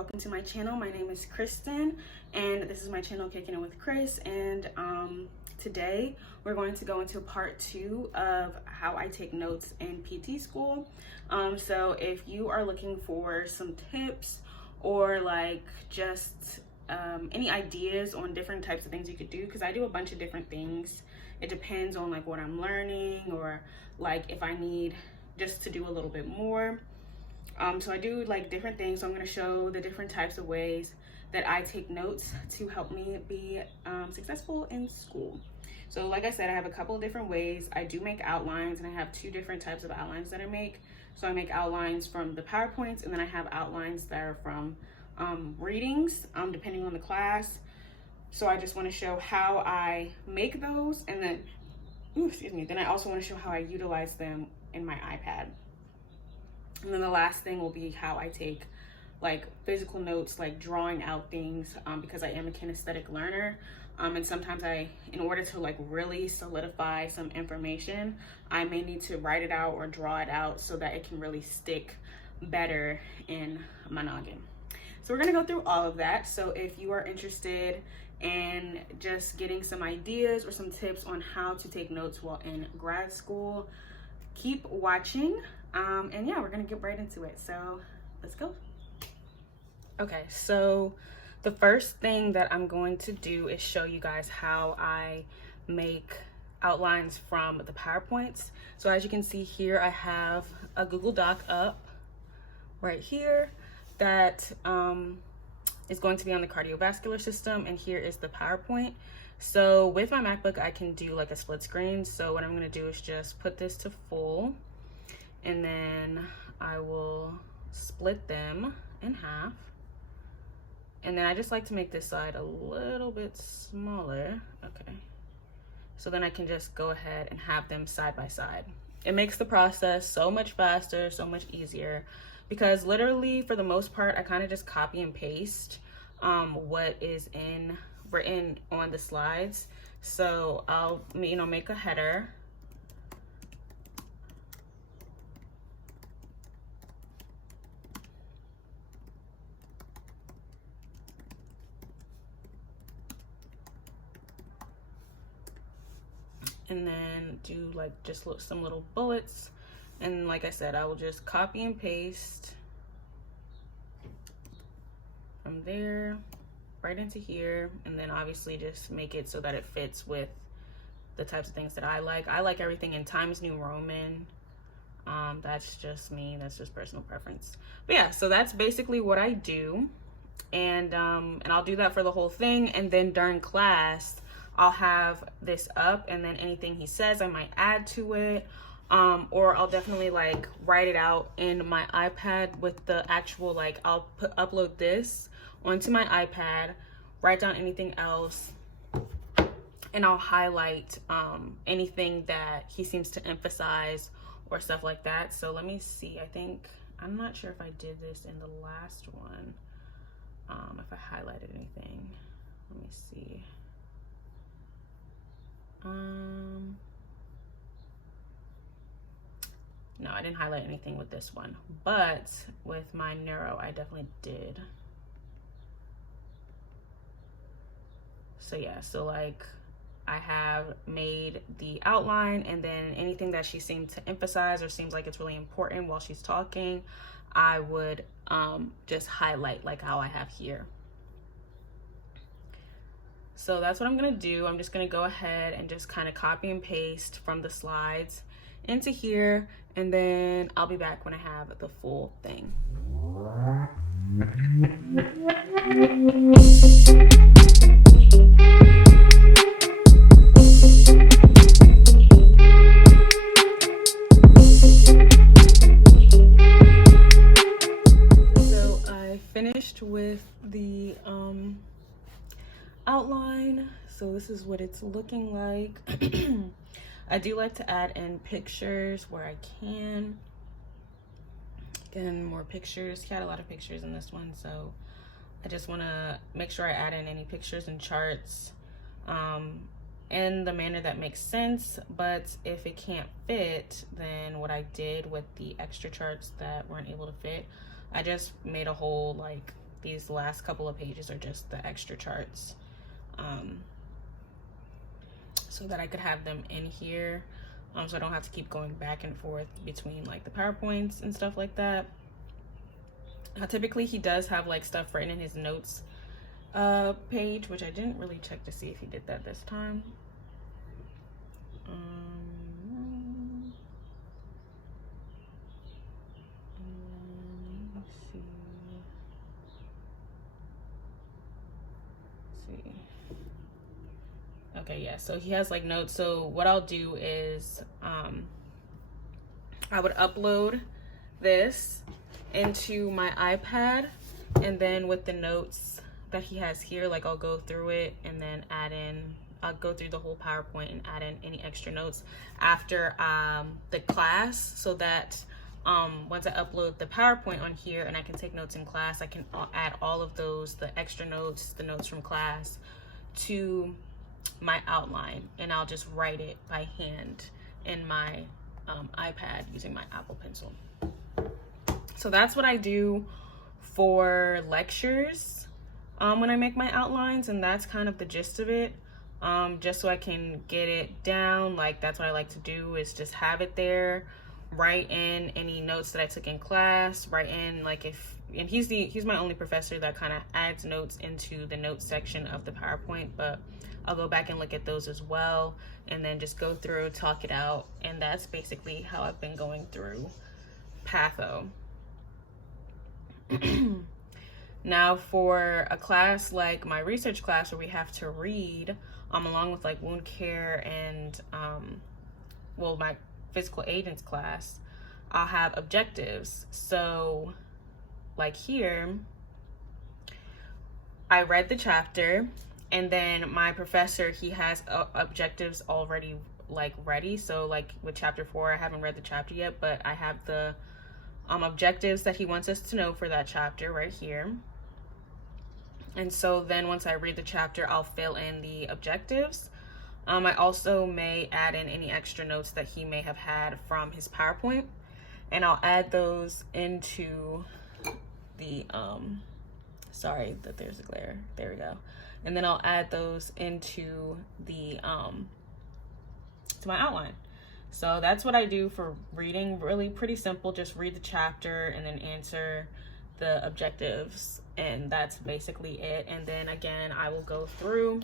welcome to my channel. My name is Khristin and this is my channel Kicking It with Chris, and today we're going to go into part 2 of how I take notes in PT school. So if you are looking for some tips or like just any ideas on different types of things you could do, because I do a bunch of different things. It depends on like what I'm learning or like if I need just to do a little bit more. So I do like different things. So I'm going to show the different types of ways that I take notes to help me be successful in school. So like I said, I have a couple of different ways. I do make outlines, and I have 2 different types of outlines that I make. So I make outlines from the PowerPoints, and then I have outlines that are from readings, depending on the class. So I just want to show how I make those, and then, then I also want to show how I utilize them in my iPad. And then the last thing will be how I take like physical notes, like drawing out things, because I am a kinesthetic learner. And sometimes in order to like really solidify some information, I may need to write it out or draw it out so that it can really stick better in my noggin. So we're gonna go through all of that. So if you are interested in just getting some ideas or some tips on how to take notes while in grad school, keep watching. And yeah, we're gonna get right into it. So let's go. Okay, so the first thing that I'm going to do is show you guys how I make outlines from the PowerPoints. So as you can see here, I have a Google Doc up right here that is going to be on the cardiovascular system, and here is the PowerPoint. So with my MacBook, I can do like a split screen. So what I'm gonna do is just put this to full, and then I will split them in half. And then I just like to make this side a little bit smaller. Okay. So then I can just go ahead and have them side by side. It makes the process so much faster, so much easier, because literally for the most part, I kind of just copy and paste what is written on the slides. So I'll, make a header. And then do like just some little bullets. And like I said, I will just copy and paste from there right into here. And then obviously just make it so that it fits with the types of things that I like. I like everything in Times New Roman. That's just me, that's just personal preference. But yeah, so that's basically what I do. And I'll do that for the whole thing. And then during class, I'll have this up, and then anything he says I might add to it, or I'll definitely like write it out in my iPad with the actual, like I'll upload this onto my iPad, write down anything else, and I'll highlight anything that he seems to emphasize or stuff like that. So let me see, I'm not sure if I did this in the last one, if I highlighted anything. Let me see. No, I didn't highlight anything with this one, but with my neuro, I definitely did. So yeah, so like I have made the outline, and then anything that she seemed to emphasize or seems like it's really important while she's talking, I would just highlight like how I have here. So that's what I'm gonna do. I'm just gonna go ahead and just kind of copy and paste from the slides into here, and then I'll be back when I have the full thing. So I finished with the outline. So this is what it's looking like. I do like to add in pictures where I can. Again, more pictures. He had a lot of pictures in this one, so I just want to make sure I add in any pictures and charts in the manner that makes sense. But if it can't fit, then what I did with the extra charts that weren't able to fit, I just made a whole like these last couple of pages are just the extra charts, so that I could have them in here, so I don't have to keep going back and forth between like the PowerPoints and stuff like that. Typically he does have like stuff written in his notes page, which I didn't really check to see if he did that this time. Okay, yeah, so he has like notes. So what I'll do is I would upload this into my iPad, and then with the notes that he has here, like I'll go through it and then I'll go through the whole PowerPoint and add in any extra notes after the class, so that once I upload the PowerPoint on here and I can take notes in class, I can add all of those, the extra notes, the notes from class, to my outline, and I'll just write it by hand in my iPad using my Apple Pencil. So that's what I do for lectures when I make my outlines, and that's kind of the gist of it. Just so I can get it down, like that's what I like to do, is just have it there, write in any notes that I took in class, write in like and he's my only professor that kind of adds notes into the notes section of the PowerPoint, but I'll go back and look at those as well, and then just go through, talk it out, and that's basically how I've been going through Patho. Now for a class like my research class, where we have to read along with like wound care and well, my physical agents class, I'll have objectives. So like here, I read the chapter, and then my professor, he has objectives already like ready. So like with chapter 4, I haven't read the chapter yet, but I have the objectives that he wants us to know for that chapter right here. And so then once I read the chapter, I'll fill in the objectives. I also may add in any extra notes that he may have had from his PowerPoint, and I'll add those into the, sorry that there's a glare, there we go. And then I'll add those into the, to my outline. So that's what I do for reading. Really pretty simple, just read the chapter and then answer the objectives, and that's basically it. And then again, I will go through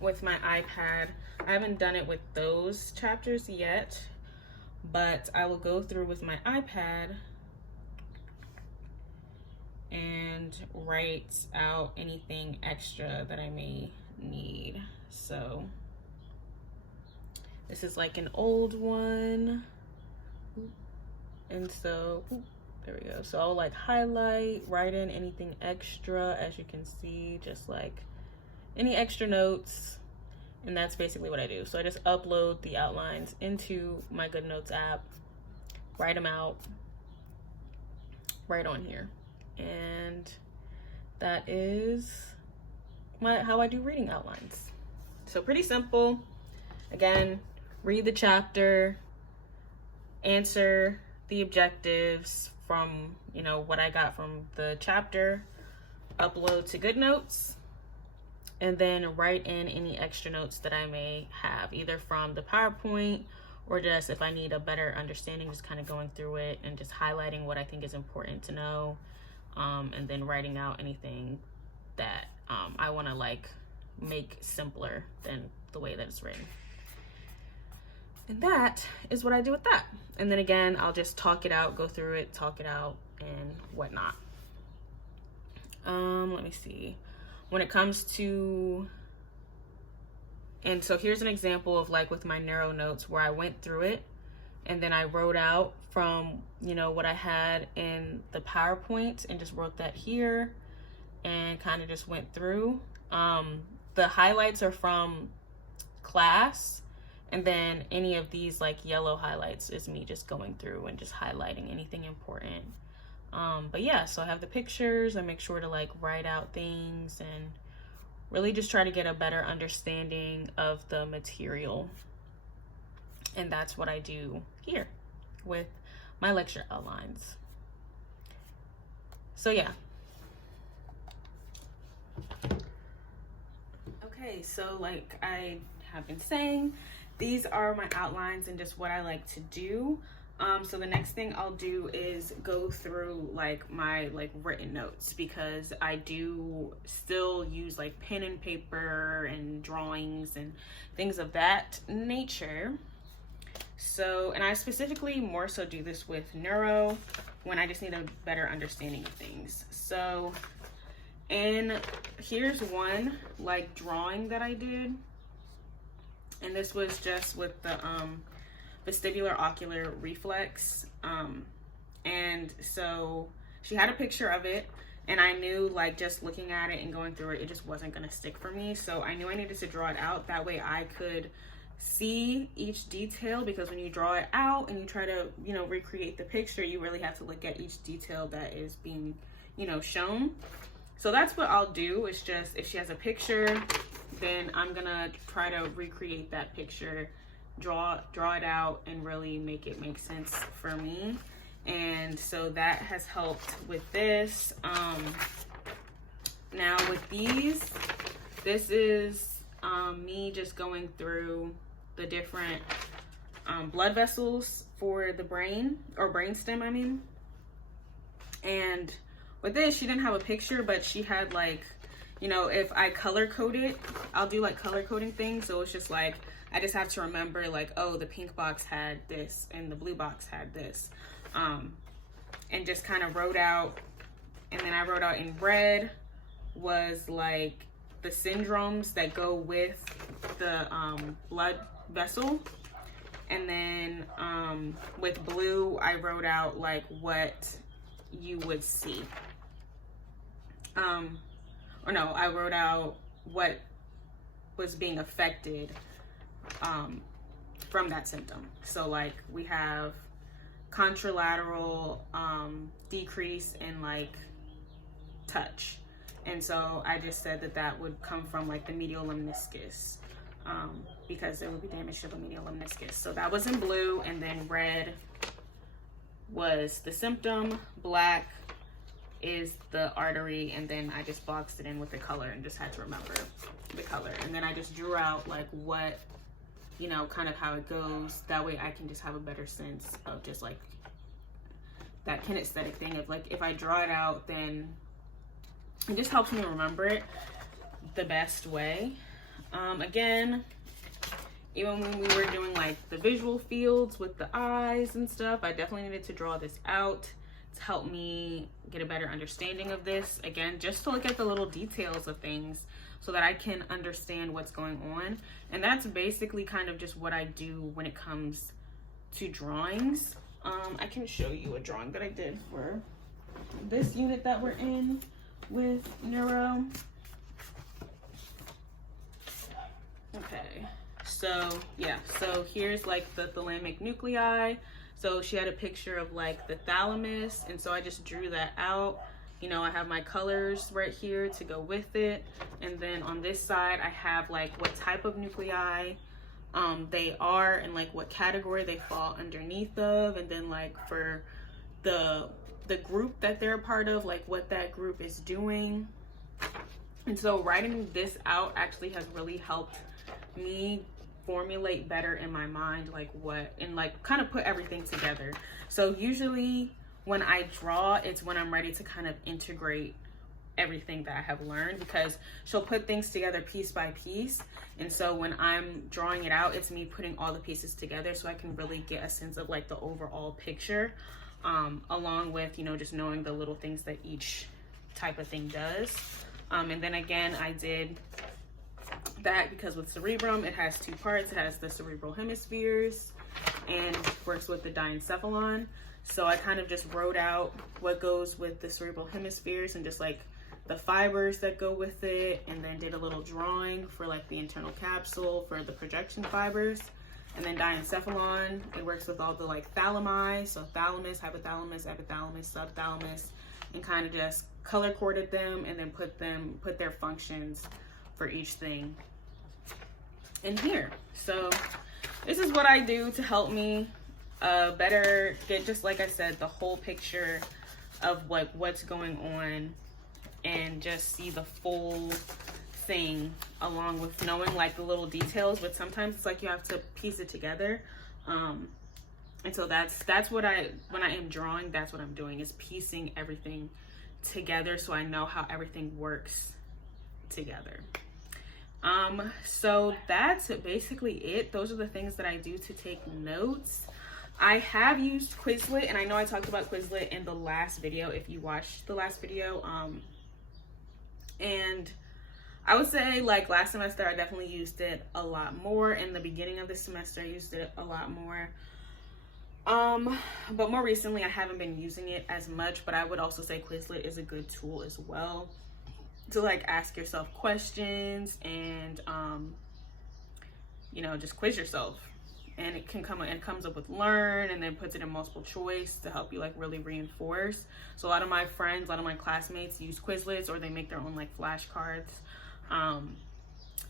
with my iPad. I haven't done it with those chapters yet, but I will go through with my iPad and write out anything extra that I may need. So this is like an old one, and so there we go. So I'll like highlight, write in anything extra, as you can see, just like any extra notes, and that's basically what I do. So I just upload the outlines into my GoodNotes app, write them out right on here, and that is how I do reading outlines. So pretty simple. Again, read the chapter, answer the objectives from, you know, what I got from the chapter, upload to GoodNotes, and then write in any extra notes that I may have, either from the PowerPoint or just if I need a better understanding, just kind of going through it and just highlighting what I think is important to know, and then writing out anything that I want to like make simpler than the way that it's written. And that is what I do with that. And then again, I'll just talk it out, go through it, talk it out, and whatnot. Let me see. When it comes to, and so here's an example of like with my neuro notes where I went through it and then I wrote out from, you know, what I had in the PowerPoint and just wrote that here and kind of just went through. The highlights are from class, and then any of these like yellow highlights is me just going through and just highlighting anything important. But yeah, so I have the pictures. I make sure to like write out things and really just try to get a better understanding of the material. And that's what I do here with my lecture outlines. So yeah, Okay, so like I have been saying, these are my outlines and just what I like to do. So the next thing I'll do is go through like my written notes, because I do still use like pen and paper and drawings and things of that nature. So, and I specifically more so do this with neuro when I just need a better understanding of things. So, and here's one like drawing that I did. And this was just with the vestibular ocular reflex. And so she had a picture of it, and I knew like just looking at it and going through it, it just wasn't gonna stick for me. So I knew I needed to draw it out. That way I could see each detail, because when you draw it out and you try to, you know, recreate the picture, you really have to look at each detail that is being, you know, shown. So that's what I'll do. It's just, if she has a picture, then I'm gonna try to recreate that picture, draw it out, and really make it make sense for me. And so that has helped with this. Now with these, this is me just going through the different blood vessels for the brain, or brainstem, I mean. And with this, she didn't have a picture, but she had like, you know, if I color code it, I'll do like color coding things. So it's just like, I just have to remember like, oh, the pink box had this and the blue box had this. And just kind of wrote out, and then I wrote out in red was like the syndromes that go with the blood vessel. And then with blue, I wrote out like what you would see. Or no, I wrote out what was being affected from that symptom. So like we have contralateral decrease in like touch. And so I just said that that would come from like the medial lemniscus, because there would be damage to the medial lemniscus. So that was in blue, and then red was the symptom, black is the artery, and then I just boxed it in with the color and just had to remember the color. And then I just drew out like what, you know, kind of how it goes. That way I can just have a better sense of just like that kinesthetic thing of like, if I draw it out, then it just helps me remember it the best way. Again, even when we were doing like the visual fields with the eyes and stuff, I definitely needed to draw this out to help me get a better understanding of this. Again, just to look at the little details of things so that I can understand what's going on. And that's basically kind of just what I do when it comes to drawings. I can show you a drawing that I did for this unit that we're in with neuro. Okay, so yeah, so here's like the thalamic nuclei. So she had a picture of like the thalamus, and so I just drew that out. You know, I have my colors right here to go with it. And then on this side, I have like what type of nuclei they are, and like what category they fall underneath of. And then like for the group that they're a part of, like what that group is doing. And so writing this out actually has really helped me formulate better in my mind like what, and like kind of put everything together. So usually when I draw, it's when I'm ready to kind of integrate everything that I have learned, because she'll put things together piece by piece. And so when I'm drawing it out, it's me putting all the pieces together so I can really get a sense of like the overall picture, along with, you know, just knowing the little things that each type of thing does. And then again, I did that because with cerebrum, it has two parts. It has the cerebral hemispheres and works with the diencephalon. So I kind of just wrote out what goes with the cerebral hemispheres and just like the fibers that go with it, and then did a little drawing for like the internal capsule for the projection fibers. And then diencephalon, it works with all the like thalami, so thalamus, hypothalamus, epithalamus, subthalamus, and kind of just color coded them and then put their functions for each thing in here. So this is what I do to help me better get, just like I said, the whole picture of what's going on, and just see the full thing along with knowing like the little details, but sometimes it's like you have to piece it together. And so that's what when I am drawing, that's what I'm doing, is piecing everything together so I know how everything works together. So that's basically it. Those are the things that I do to take notes. I have used Quizlet, and I know I talked about Quizlet in the last video, if you watched the last video. And I would say like last semester, I definitely used it a lot more. In the beginning of the semester, I used it a lot more. But more recently, I haven't been using it as much, but I would also say Quizlet is a good tool as well to like ask yourself questions and, you know, just quiz yourself. And it comes up with learn, and then puts it in multiple choice to help you like really reinforce. So a lot of my friends, a lot of my classmates use Quizlets, or they make their own like flashcards.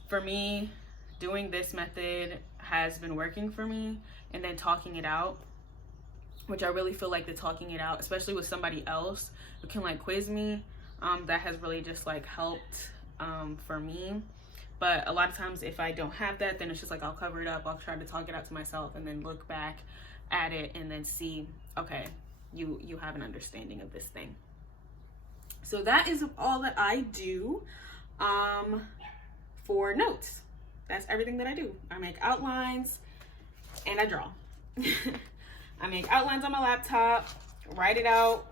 For me, doing this method has been working for me, and then talking it out, which I really feel like the talking it out, especially with somebody else who can like quiz me, that has really just like helped for me. But a lot of times if I don't have that, then it's just like I'll cover it up, I'll try to talk it out to myself, and then look back at it and then see, okay, you have an understanding of this thing. So that is all that I do for notes. That's everything that I do. I make outlines and I draw. I make outlines on my laptop, write out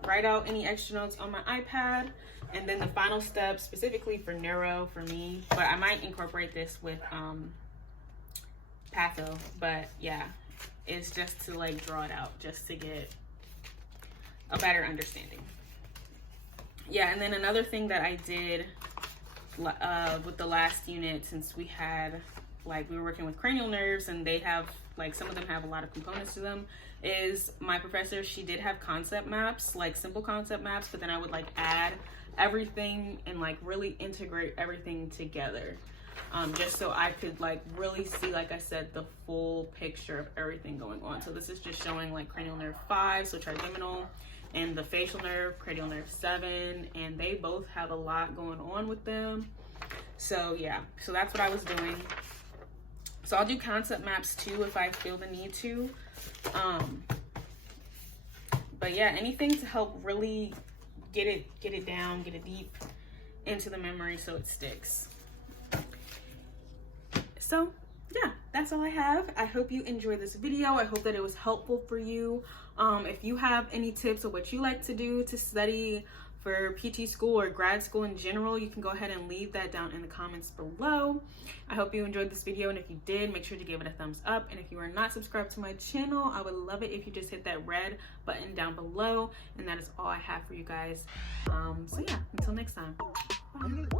any extra notes on my iPad, and then the final step specifically for neuro for me, but I might incorporate this with patho, but yeah, it's just to like draw it out, just to get a better understanding. Yeah, and then another thing that I did with the last unit, since we were working with cranial nerves, and they have like, some of them have a lot of components to them, is my professor, she did have concept maps, like simple concept maps, but then I would like add everything and like really integrate everything together, just so I could like really see, like I said, the full picture of everything going on. So this is just showing like cranial nerve 5, so trigeminal, and the facial nerve, cranial nerve 7, and they both have a lot going on with them. So yeah, so that's what I was doing. So I'll do concept maps too if I feel the need to. But yeah, anything to help really get it down, get it deep into the memory so it sticks. So yeah, that's all I have. I hope you enjoyed this video. I hope that it was helpful for you. If you have any tips of what you like to do to study for PT school or grad school in general, you can go ahead and leave that down in the comments below. I hope you enjoyed this video, and if you did, make sure to give it a thumbs up. And if you are not subscribed to my channel, I would love it if you just hit that red button down below. And that is all I have for you guys. So yeah, until next time. Bye.